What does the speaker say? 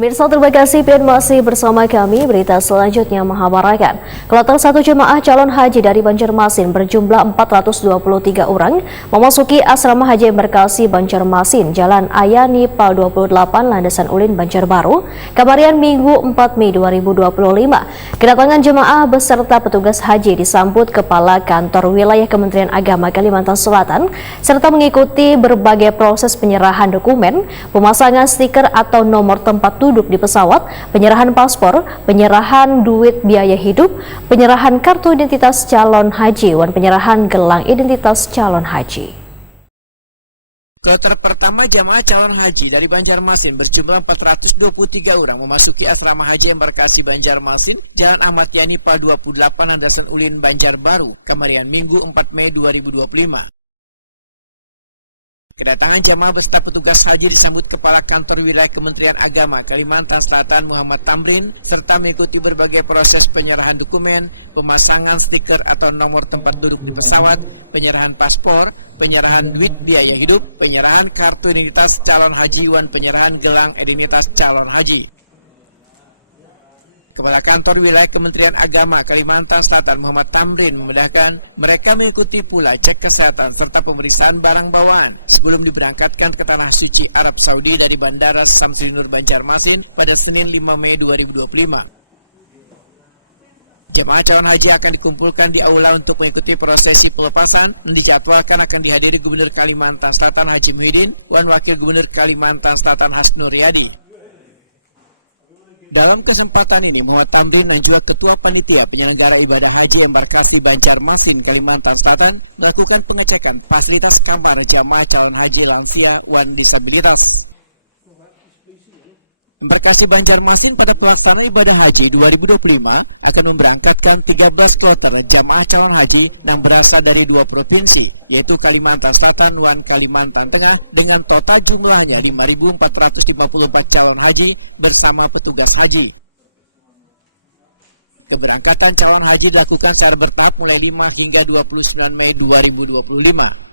Pemirsa, terima kasih dan masih bersama kami. Berita selanjutnya mengabarkan kloter 1 jemaah calon haji dari Banjarmasin berjumlah 423 orang memasuki asrama haji embarkasi Banjarmasin, Jalan Ayani Pal 28, Landasan Ulin, Banjarbaru, Kamarian Minggu 4 Mei 2025. Kedatangan jemaah beserta petugas haji disambut Kepala Kantor Wilayah Kementerian Agama Kalimantan Selatan serta mengikuti berbagai proses penyerahan dokumen, pemasangan stiker atau nomor tempat duduk di pesawat, penyerahan paspor, penyerahan duit biaya hidup, penyerahan kartu identitas calon haji, dan penyerahan gelang identitas calon haji. Kloter pertama jamaah calon haji dari Banjarmasin berjumlah 423 orang memasuki asrama haji embarkasi Banjarmasin, Jalan Ahmad Yani Pal 28, Landasan Ulin, Banjarbaru, Kamarian Minggu 4 Mei 2025. Kedatangan jamaah beserta petugas haji disambut Kepala Kantor Wilayah Kementerian Agama Kalimantan Selatan Muhammad Tamrin serta mengikuti berbagai proses penyerahan dokumen, pemasangan stiker atau nomor tempat duduk di pesawat, penyerahan paspor, penyerahan duit biaya hidup, penyerahan kartu identitas calon haji, dan penyerahan gelang identitas calon haji. Kepala Kantor Wilayah Kementerian Agama Kalimantan Selatan Muhammad Tamrin memudahkan mereka mengikuti pula cek kesehatan serta pemeriksaan barang bawaan sebelum diberangkatkan ke Tanah Suci Arab Saudi dari Bandara Samsudinur Banjarmasin pada Senin 5 Mei 2025. Jemaah calon haji akan dikumpulkan di aula untuk mengikuti prosesi pelepasan dan dijadwalkan akan dihadiri Gubernur Kalimantan Selatan Haji Muhyiddin dan Wakil Gubernur Kalimantan Selatan Hasnur Riyadi. Dalam kesempatan ini, Muhammad Tamrin dan juga Ketua Panitia Penyelenggara Ibadah Haji Embarkasi Banjarmasin, Kalimantan Selatan melakukan pengecekan fasilitas kamar jamaah calon haji lansia dan disabilitas. Embarkasi Banjarmasin pada pelaksanaan ibadah haji 2025 akan memberangkatkan 13 kloter jamaah calon haji yang berasal dari 2 provinsi, yaitu Kalimantan Selatan dan Kalimantan Tengah, dengan total jumlahnya 5.454 calon haji bersama petugas haji. Pemberangkatan calon haji dilakukan secara bertahap mulai 5 hingga 29 Mei 2025.